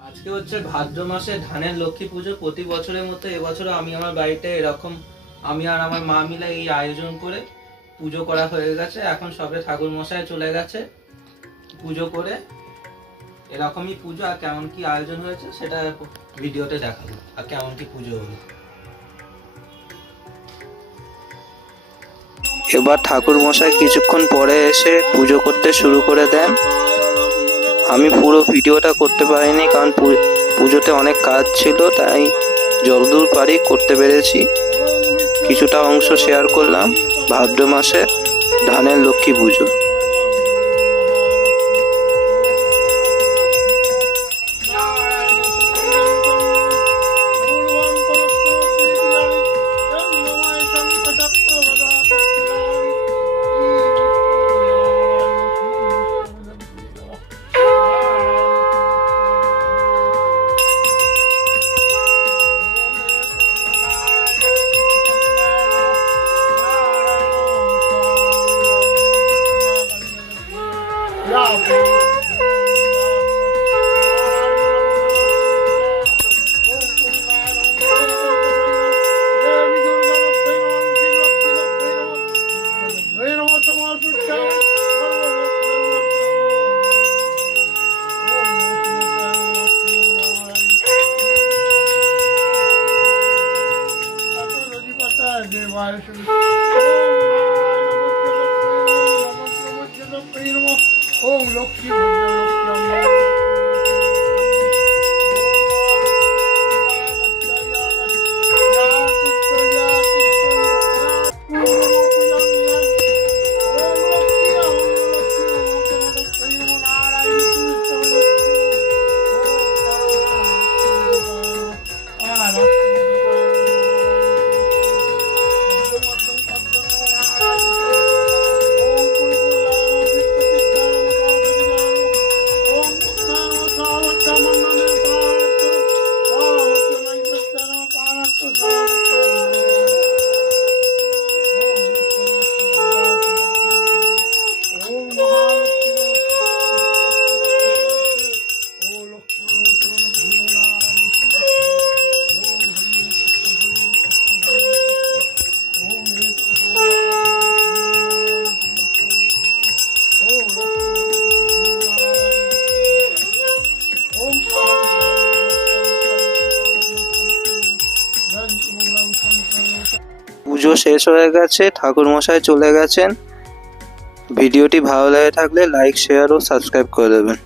আজকে হচ্ছে ভাদ্র মাসে ধানের লক্ষ্মী পুজো। প্রতি বছরের মতো এবছরও আমি আমার বাড়িতে এরকম আমি আর আমার মা মিলে এই আয়োজন করে পুজো করা হয়ে গেছে। এখন সবে ঠাকুর মশাই চলে গেছে পুজো করে। এরকমই পুজো, আর কেমন কি আয়োজন হয়েছে সেটা ভিডিওতে দেখাবো, আর কেমন কি পুজো হলো। এবার ঠাকুর মশাই কিছুক্ষণ পরে এসে পুজো করতে শুরু করে দেন। আমি পুরো ভিডিওটা করতে পারিনি, কারণ পুজোতে অনেক কাজ ছিল, তাই যতদূর পারি করতে পেরেছি। কিছুটা অংশ শেয়ার করলাম ভাদ্র মাসে ধানের লক্ষ্মী পুজো। ओम लक्ष्मी পুজো শেষ হয়ে গেছে, ঠাকুর মশাই চলে গেছেন। ভিডিওটি ভালো লেগে থাকলে লাইক, শেয়ার ও সাবস্ক্রাইব করে দেবেন।